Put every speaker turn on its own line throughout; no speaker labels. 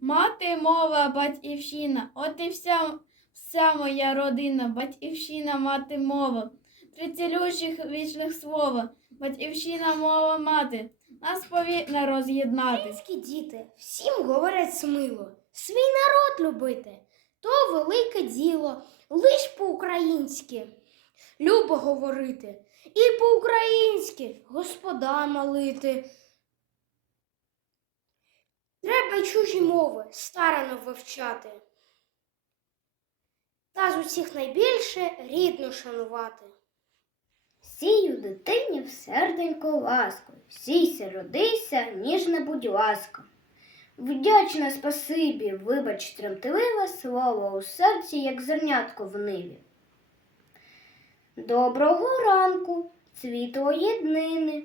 Мати мова, батьківщина, от і вся, вся моя родина, батьківщина, мати мова. Три вічних слова, батьківщина, мова, мати. Нас повітно роз'єднати.
Українські діти всім говорять смило. Свій народ любити то велике діло, лиш по-українськи. Любо говорити і по-українськи Господа молити. Чужі мови старано вивчати. Та з усіх найбільше рідну шанувати.
Сію дитині в серденько ласку, сійся, родися, ніжна будь ласка. Вдячна спасибі, вибач тремтливе слово у серці, як зернятко в ниві. Доброго ранку, цвітло єднини.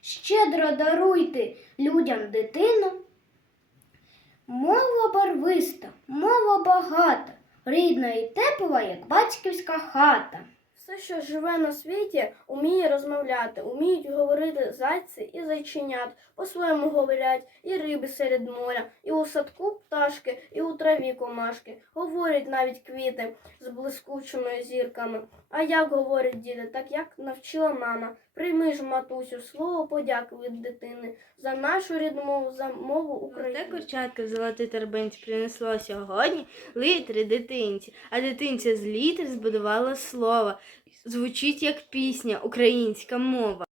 Щедро даруйте людям дитину. Мова барвиста, мова багата, рідна і тепла, як батьківська хата.
Все, що живе на світі, уміє розмовляти, уміють говорити зайці і зайченят. По-своєму говорять і риби серед моря, і у садку пташки, і у траві комашки. Говорять навіть квіти з блискучими зірками. А як говорить діда, так як навчила мама. Прийми ж, матусю, слово подяки від дитини за нашу рідну мову, за мову
Те
України.
курчатка в золотий торбинці принесло сьогодні літри дитинці, а дитинця з літер збудувала слово. Звучить як пісня, українська мова.